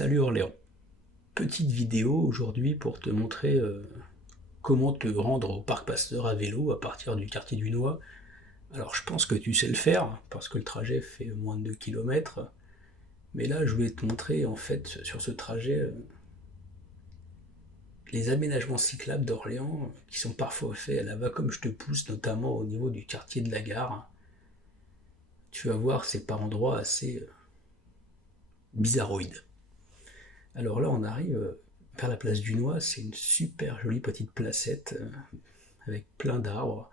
Salut Orléans, petite vidéo aujourd'hui pour te montrer comment te rendre au Parc Pasteur à vélo à partir du quartier du Noy. Alors je pense que tu sais le faire parce que le trajet fait moins de 2 km, mais là je voulais te montrer en fait sur ce trajet les aménagements cyclables d'Orléans qui sont parfois faits à la va comme je te pousse, notamment au niveau du quartier de la gare. Tu vas voir, c'est par endroits assez bizarroïdes. Alors là on arrive vers la place du Noy, c'est une super jolie petite placette avec plein d'arbres.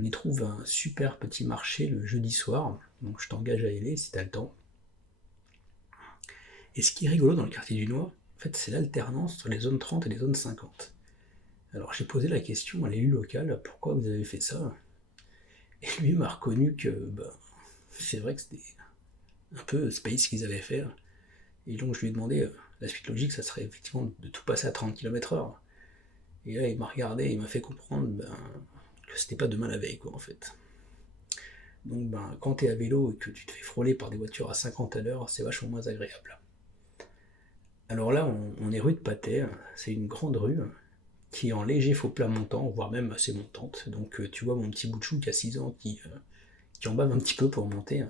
On y trouve un super petit marché le jeudi soir, donc je t'engage à y aller si tu as le temps. Et ce qui est rigolo dans le quartier du Noy, en fait, c'est l'alternance entre les zones 30 et les zones 50. Alors j'ai posé la question à l'élu local, pourquoi vous avez fait ça? Et lui m'a reconnu que c'est vrai que c'était un peu space qu'ils avaient fait. Et donc je lui ai demandé, la suite logique, ça serait effectivement de tout passer à 30 km/h. Et là il m'a regardé, il m'a fait comprendre que c'était pas demain la veille, quoi, en fait. Donc quand tu es à vélo et que tu te fais frôler par des voitures à 50 à l'heure, c'est vachement moins agréable. Alors là, on est rue de Patay, c'est une grande rue qui est en léger faux plat montant, voire même assez montante. Donc tu vois mon petit bout de chou qui a 6 ans qui en bave un petit peu pour monter.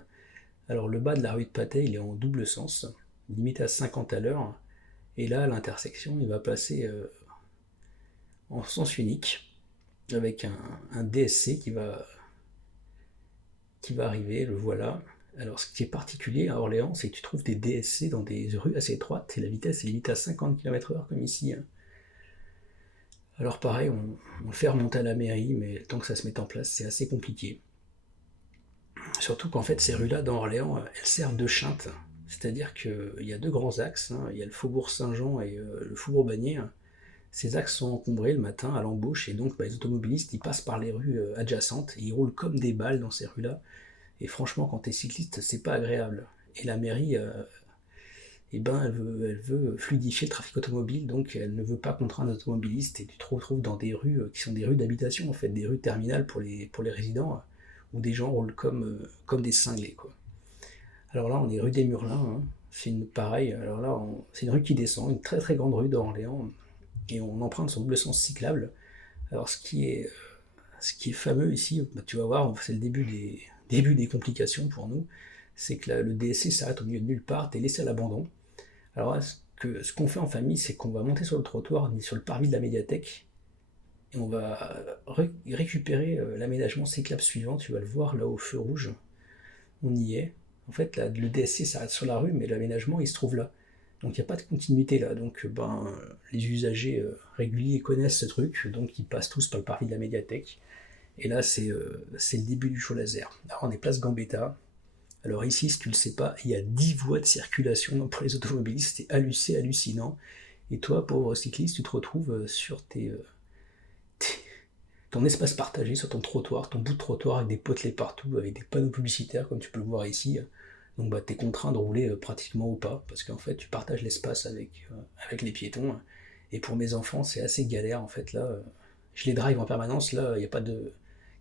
Alors le bas de la rue de Patay, il est en double sens, limité à 50 à l'heure. Et là, à l'intersection, il va passer en sens unique, avec un DSC qui va arriver, le voilà. Alors ce qui est particulier à Orléans, c'est que tu trouves des DSC dans des rues assez étroites et la vitesse est limitée à 50 km/h comme ici. Alors pareil, on le fait remonter à la mairie, mais tant que ça se met en place, c'est assez compliqué. Surtout qu'en fait, ces rues-là dans Orléans, elles servent de chinte. C'est-à-dire qu'il y a deux grands axes, hein. Il y a le faubourg Saint-Jean et le faubourg Bagné. Ces axes sont encombrés le matin à l'embauche et donc les automobilistes ils passent par les rues adjacentes et ils roulent comme des balles dans ces rues-là. Et franchement, quand t'es cycliste, c'est pas agréable. Et la mairie, elle veut fluidifier le trafic automobile, donc elle ne veut pas contraindre les automobilistes. Et tu te retrouves dans des rues qui sont des rues d'habitation, en fait, des rues terminales pour les résidents, où des gens roulent comme des cinglés, quoi. Alors là, on est rue des Murlins, hein. C'est pareil. Alors là, c'est une rue qui descend, une très très grande rue d'Orléans, et on emprunte son double sens cyclable. Alors ce qui est fameux ici, tu vas voir, c'est le début des complications pour nous, c'est que le DSC s'arrête au milieu de nulle part, t'es laissé à l'abandon. Alors là, ce qu'on fait en famille, c'est qu'on va monter sur le trottoir, sur le parvis de la médiathèque, et on va récupérer l'aménagement cyclable suivant, tu vas le voir là au feu rouge, on y est. En fait, là, le DSC s'arrête sur la rue, mais l'aménagement, il se trouve là. Donc il n'y a pas de continuité là, donc les usagers réguliers connaissent ce truc, donc ils passent tous par le parvis de la médiathèque. Et là, c'est le début du show laser. Alors, on est place Gambetta. Alors ici, si tu le sais pas, il y a 10 voies de circulation pour les automobilistes. C'est hallucinant. Et toi, pauvre cycliste, tu te retrouves sur ton espace partagé, sur ton trottoir, ton bout de trottoir avec des potelets partout, avec des panneaux publicitaires, comme tu peux le voir ici. Donc tu es contraint de rouler pratiquement au pas, parce qu'en fait, tu partages l'espace avec les piétons. Et pour mes enfants, c'est assez galère, en fait, là. Je les drive en permanence, là, il n'y a pas de...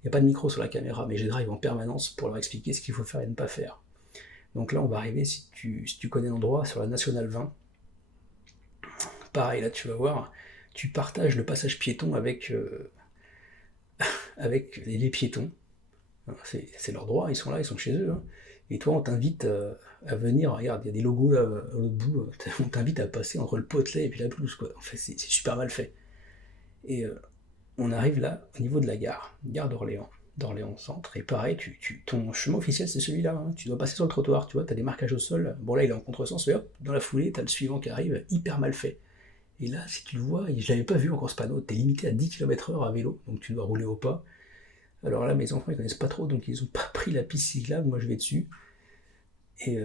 Il n'y a pas de micro sur la caméra, mais je les drive en permanence pour leur expliquer ce qu'il faut faire et ne pas faire. Donc là, on va arriver, si tu connais l'endroit, sur la Nationale 20. Pareil, là, tu vas voir, tu partages le passage piéton avec les piétons. C'est leur droit, ils sont là, ils sont chez eux, hein. Et toi, on t'invite à venir, regarde, il y a des logos là, à l'autre bout, on t'invite à passer entre le potelet et puis la pelouse, quoi. En fait, c'est super mal fait. Et on arrive là, au niveau de la gare d'Orléans Centre, et pareil, ton chemin officiel c'est celui-là, hein. Tu dois passer sur le trottoir, tu vois, t'as des marquages au sol, bon là il est en contresens, et hop, dans la foulée, t'as le suivant qui arrive, hyper mal fait. Et là, si tu le vois, je l'avais pas vu encore ce panneau, t'es limité à 10 km/h à vélo, donc tu dois rouler au pas. Alors là, mes enfants ils connaissent pas trop, donc ils ont pas pris la piste cyclable, moi je vais dessus, et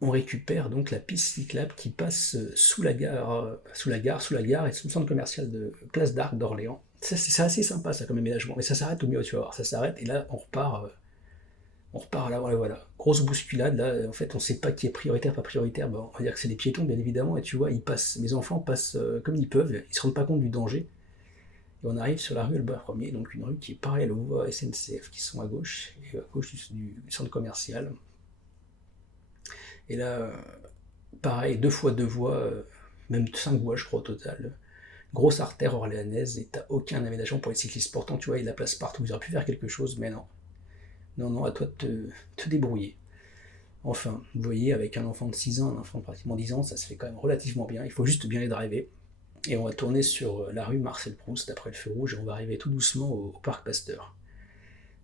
on récupère donc la piste cyclable qui passe sous la gare et sous le centre commercial de Place d'Arc d'Orléans. Ça, c'est assez sympa ça comme aménagement, mais ça s'arrête au milieu, tu vas voir, ça s'arrête et là on repart là, voilà. Grosse bousculade, là, en fait on sait pas qui est prioritaire, pas prioritaire, bon, on va dire que c'est les piétons bien évidemment, et tu vois, mes enfants passent comme ils peuvent, ils se rendent pas compte du danger, et on arrive sur la rue Albert Ier, donc une rue qui est parallèle aux voies SNCF qui sont à gauche, et à gauche du centre commercial. Et là, pareil, 2 fois 2 voies, même 5 voies je crois au total. Grosse artère orléanaise et t'as aucun aménagement pour les cyclistes. Pourtant, tu vois, il y a de la place partout, ils auraient pu faire quelque chose, mais non. Non, non, à toi de te débrouiller. Enfin, vous voyez, avec un enfant de 6 ans, un enfant de pratiquement 10 ans, ça se fait quand même relativement bien. Il faut juste bien les driver. Et on va tourner sur la rue Marcel Proust, après le feu rouge, et on va arriver tout doucement au Parc Pasteur.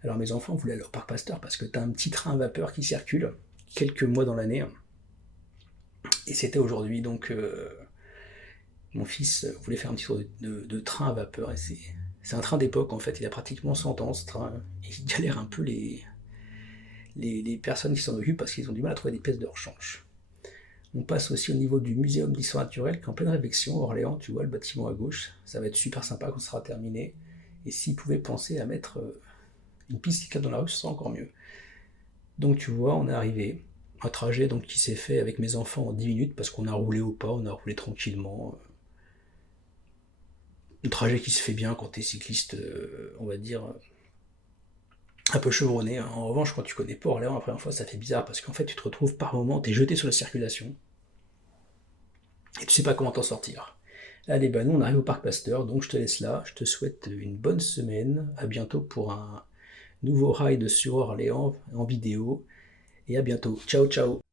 Alors mes enfants voulaient aller au Parc Pasteur parce que t'as un petit train à vapeur qui circule quelques mois dans l'année. Et c'était aujourd'hui, donc mon fils voulait faire un petit tour de train à vapeur. Et c'est un train d'époque en fait, il a pratiquement 100 ans ce train. Et il galère un peu les personnes qui s'en occupent parce qu'ils ont du mal à trouver des pièces de rechange. On passe aussi au niveau du Muséum d'Histoire Naturelle qui est en pleine réflexion à Orléans, tu vois le bâtiment à gauche. Ça va être super sympa quand ce sera terminé. Et s'ils pouvaient penser à mettre une piste cyclable dans la rue, ce serait encore mieux. Donc tu vois, on est arrivé. Un trajet donc, qui s'est fait avec mes enfants en 10 minutes parce qu'on a roulé au pas, on a roulé tranquillement. Un trajet qui se fait bien quand t'es cycliste, on va dire, un peu chevronné. En revanche, quand tu connais pas Orléans la première fois, ça fait bizarre parce qu'en fait, tu te retrouves par moment, t'es jeté sur la circulation et tu sais pas comment t'en sortir. Allez, bah nous on arrive au Parc Pasteur, donc je te laisse là. Je te souhaite une bonne semaine. À bientôt pour un nouveau ride sur Orléans en vidéo. Et à bientôt. Ciao, ciao.